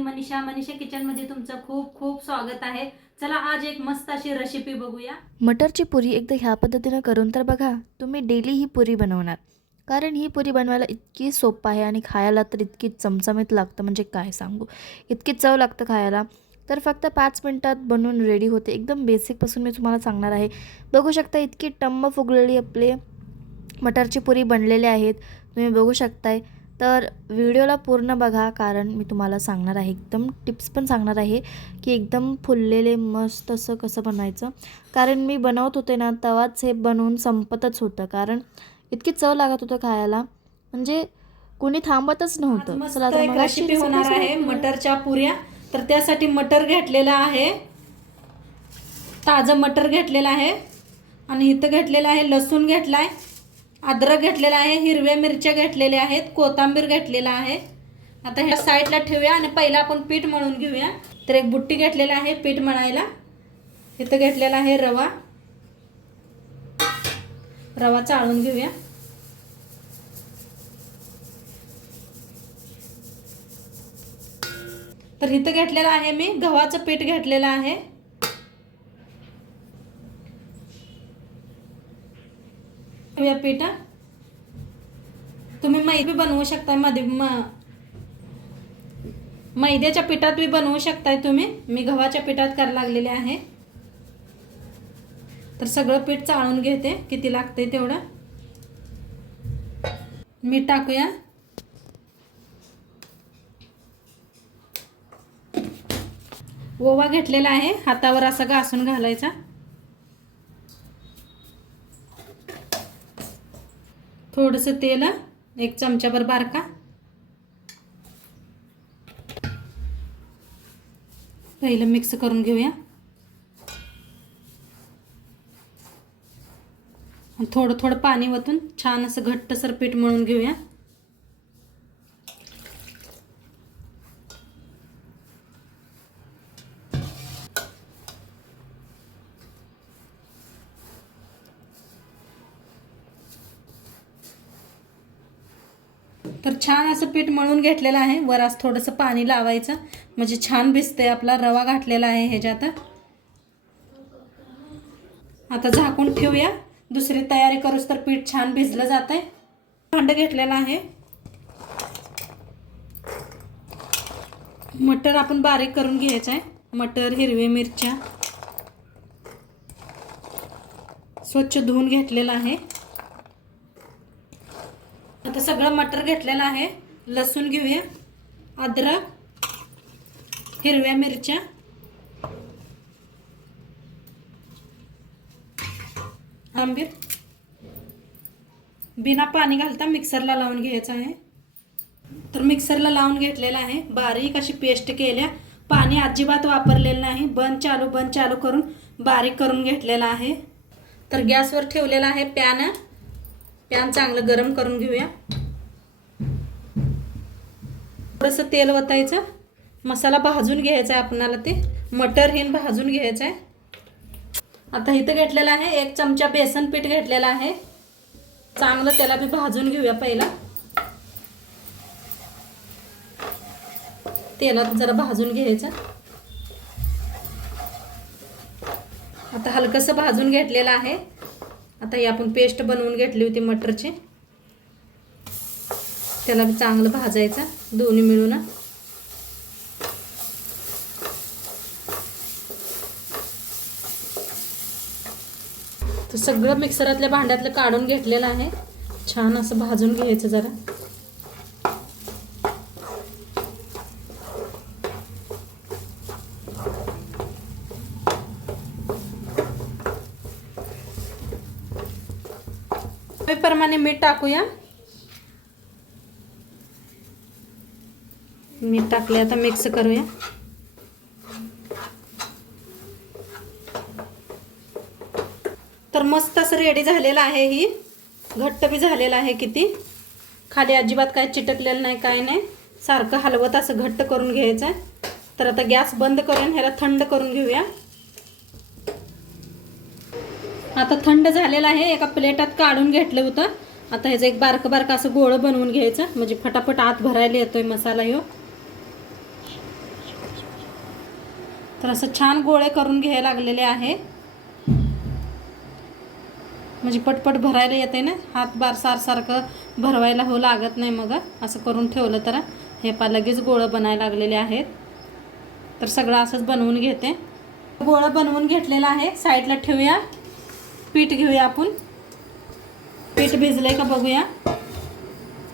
मी मनीषा किचनमध्ये तुमचं खूप खूप स्वागत आहे। चला आज एक मस्त अशी रेसिपी बघूया। मटरची पुरी एकदा ह्या पद्धतीने करून तर बघा, तुम्ही डेली ही पुरी बनवणार। कारण ही पुरी बनवायला इतकी सोपं आहे आणि खायला तर इतकी चमचमीत लागतं, म्हणजे काय सांगू, इतकी चव लागतं खायला। तर फक्त 5 मिनिटात बनवून रेडी होते। एकदम बेसिकपासून मी तुम्हाला सांगणार आहे। बघू शकता इतकी टम्म फुगलेली आपले मटरची पुरी बनलेली आहेत, तुम्ही बघू शकताय। तर व्हिडिओला पूर्ण बघा, कारण मी तुम्हाला सांगणार आहे, एकदम टिप्स पण सांगणार आहे की एकदम फुललेले मस्त असं कसं बनवायचं। कारण मी बनवत होते ना, तेव्हाच हे बनवून संपतच होतं, कारण इतकी चव लागत होतं खायला, म्हणजे कोणी थांबतच नव्हतं। चला मस्त तर एक मग अशी रेसिपी रेसिपी होणार सुरू आहे करूया। मटरच्या पुऱ्या। तर त्यासाठी मटर घेतलेला आहे, ताजं मटर घेतलेलं आहे आणि इथं घेतलेलं आहे लसूण घेतलाय, अद्रक घेतलेला आहे, हिरव्या मिरच्या घेतलेल्या आहेत, कोथिंबीर घेतलेला आहे। आता ह्या साईडला ठेवूया आणि पहिला आपण पीठ मळून घेऊया। तर एक बुट्टी घेतलेला आहे पीठ मळायला। इथं घेतलेला आहे रवा, रवा चाळून घेऊया। तर इथं घेतलेलं आहे मी गव्हाचं पीठ घेतलेलं आहे। या पीठ तुम्ही मैदा बनवू शकता, मैद्याच्या पिठात बी बनवू शकताय तुम्ही। मी गव्हाच्या पिठात करायला लागलेले आहे। तर सगळं पीठ चाळून घेते, किती लागते तेवढं मीठ टाकूया। ओवा घेतलेला आहे, हातावर असा घासून घालायचा। थोडंसं तेल, एक चमचाभर बारका, पहिलं मिक्स करून घेऊया। थोडं थोडं पाणी वतून छान असं घट्टसर पीठ मळून घेऊया। तर छान असं पीठ मळून घेतलेलं आहे। वर असं थोडंसं पाणी लावायचं, म्हणजे छान भिजते। आपला रवा घातलेला आहे ह्याच्यात। आता झाकून ठेवूया, दुसरी तयारी करूस तर पीठ छान भिजलं जातंय। भांडं घेतलेलं आहे, मटर आपण बारीक करून घ्यायचं आहे। मटर, हिरवी मिरच्या स्वच्छ धुवून घेतलेलं आहे। आता सगळं मटर घेतलेलं आहे। लसूण घेऊया, अद्रक, हिरव्या मिरच्या, आंबीर बिना पाणी घालता मिक्सरला लावून घ्यायचं आहे। तर मिक्सरला लावून घेतलेलं आहे, बारीक अशी पेस्ट केल्या। पाणी अजिबात वापरलेलं नाही, बंद चालू करून बारीक करून घेतलेला आहे। तर गॅसवर ठेवलेला आहे पॅन चांगलं गरम करून घेऊया। थोडंसं तेल वतायचं, मसाला भाजून घ्यायचा आहे आपणाला, ते मटर हे भाजून घ्यायचं आहे। आता इथं घेतलेला आहे 1 चमचा बेसन पीठ घेतलेला आहे, चांगलं त्याला बी भाजून घेऊया। पहिला तेलात जरा भाजून घ्यायचं। आता हलकसं भाजून घेतलेलं आहे। आता ही आपण पेस्ट बनवून घेतली होती मटरची, त्याला बी चांगलं भाजायचं दोन्ही मिळून। तर सगळं मिक्सरातल्या भांड्यातलं काढून घेतलेलं आहे, छान असं भाजून घ्यायचं जरा। प्रमाणे मीठ टाकूया। मीठ टाकले, आता मिक्स करूया। तर मस्त असं रेडी झालेलं आहे। ही घट्ट बी झालेलं आहे, किती खाली अजिबात काय चिटकलेलं नाही, काय नाही। सारखं हलवत असं घट्ट करून घ्यायचं। तर आता गॅस बंद करून ह्याला थंड करून घेऊया। आता थंड झालेलं आहे, एका प्लेटात काढून घेतलं होतं। आता ह्याचं एक बारकं असं गोळं बनवून घ्यायचं, म्हणजे फटाफट आत भरायला येतोय मसाला ह्यो। तर असं छान गोळे करून घ्यायला लागलेले आहे, म्हणजे पटपट भरायला येते ना, हात बार सारखं भरवायला हो लागत नाही. मग असं करून ठेवलं तर हे पा लगेच गोळं बनायला लागलेले आहेत. तर सगळं असंच बनवून घेते. गोळं बनवून घेतलेलं आहे, साईडला ठेवूया. पीठ घेऊया आपण. पीठ भिजलंय का बघूया.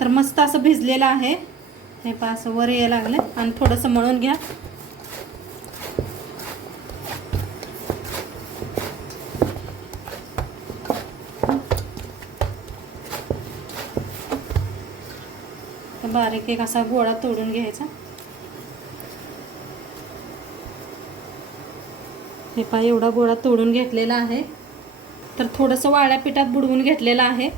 तर मस्त असं भिजलेलं आहे. हे पा असं वर यायला लागलं आणि थोडंसं मळून घ्या. बारीक एक असा गोळा तोडून घ्यायचा. हे पहा एवढा गोळा तोडून घेतलेला आहे. तर थोडंसं वाळ्या पिठात बुडवून घेतलेलं आहे.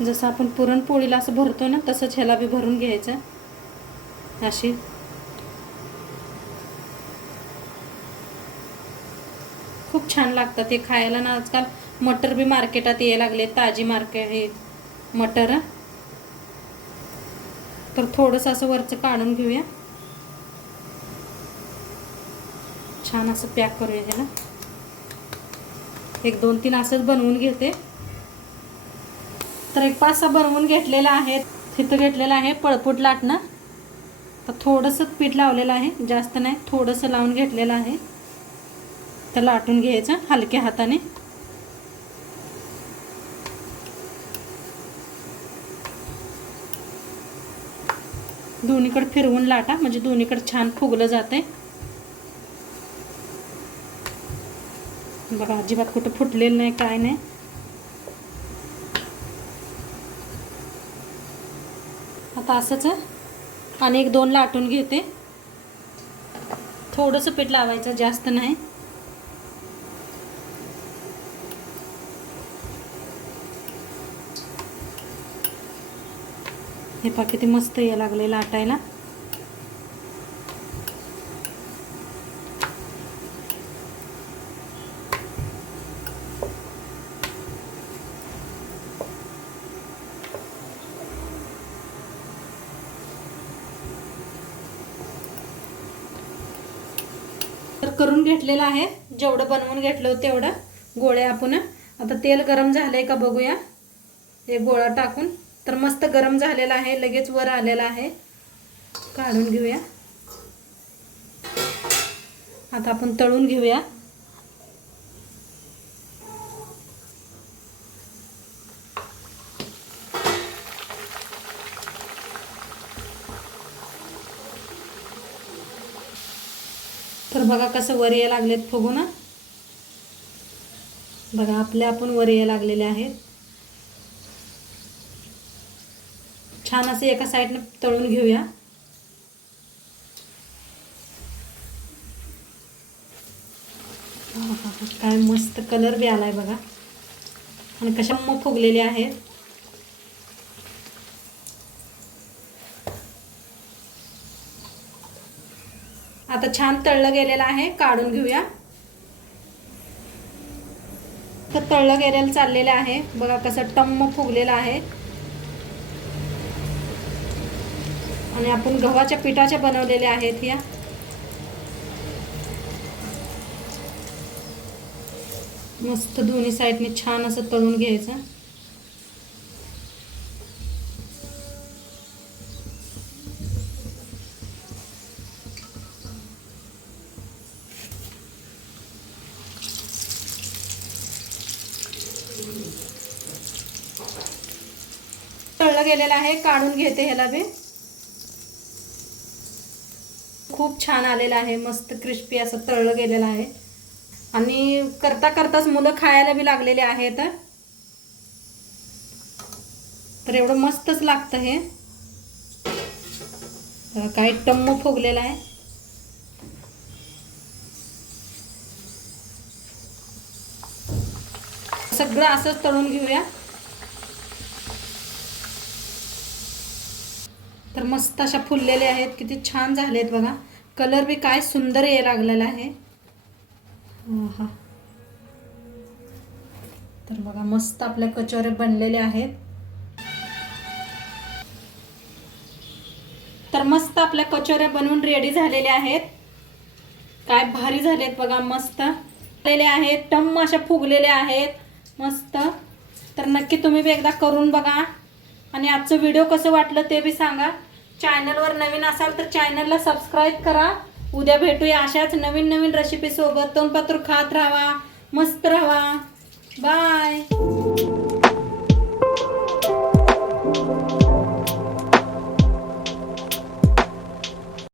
जसं आपण पुरणपोळीला असं भरतो ना, तसंच ह्याला बी भरून घ्यायचं. अशी खूप छान लागतात हे खायला ना. आजकाल मटर बी मार्केटात यायला लागले, ताजी मार्केट हे मटर. तर थोडंसं असं वरचं काढून घेऊया. छान असं पॅक करूया ह्याला. 1 2 3 असंच बनवून घेते. तर 1 5 6 बनवून घेतलेलं आहे. तिथं घेतलेलं आहे पळपूट लाटणं. तर थोडंसं पीठ लावलेलं आहे, जास्त नाही, थोडंसं लावून घेतलेलं आहे. तर लाटून घ्यायचं हलक्या हाताने. दोन्हीकडे फिरवून लाटा, म्हणजे दोन्हीकडे छान फुगलं जाते. बघा अजिबात कुठं फुटलेलं नाही, काय नाही. आता असंच आणि 1 2 लाटून घेते. थोडंसं पीठ लावायचं, जास्त नाही. हे पहा किती मस्त यायला लागले लाटायला. तर करून घेतलेलं आहे, जेवढं बनवून घेतलं होतं तेवढं गोळे आपण. आता तेल गरम झालंय का बघूया. हे गोळा टाकून तर मस्त गरम झालेला आहे, लगेच वर आलेला आहे. काढून घेऊया. आता आपण तळून घेऊया. तर बघा कसं वर यायला लागलेत फुगून. बघा आपले आपण वर यायला लागलेले आहेत. छान असे एका साईडने तळून घेऊया. काय मस्त कलर बी आलाय बघा, आणि कशा मग फुगलेले आहेत. आता छान तळलं गेलेलं आहे, काढून घेऊया. तर तळलं गेलेलं चाललेलं आहे बघा, कसं टम्म फुगलेलं आहे. आणि आपण गव्हाच्या पिठाच्या बनवलेल्या आहेत या. मस्त दोन्ही साईडने छान असं तळून घ्यायचं. तळलं गेलेलं आहे, काढून घेते ह्याला बी. खूप छान आलेलं आहे, मस्त क्रिस्पी असं तळलं गेलेलं आहे. आणि करता करताच मुलं खायला बी लागलेले आहेत. तर एवढं मस्तच लागतं हे. काही टम्म फुगलेलं आहे. सगळं असंच तळून घेऊया. तर मस्त अशा फुललेले आहेत, किती छान झालेत बघा. कलर बी काय सुंदर यायला लागलेला आहे. हा तर बघा मस्त आपल्या कचोरे बनलेले आहेत. तर मस्त आपल्या कचोऱ्या बनवून रेडी झालेल्या आहेत. काय भारी झालेत बघा, मस्त झालेले आहेत, टम्म अशा फुगलेल्या आहेत मस्त. तर नक्की तुम्ही बी एकदा करून बघा आणि आजचं व्हिडिओ कसं वाटलं ते बी सांगा. चॅनलवर नवीन असाल तर चॅनलला सबस्क्राईब करा. उद्या भेटूया अशाच नवीन नवीन रेसिपी सोबत. तोंडपात्र खात राहा, मस्त राहा. बाय.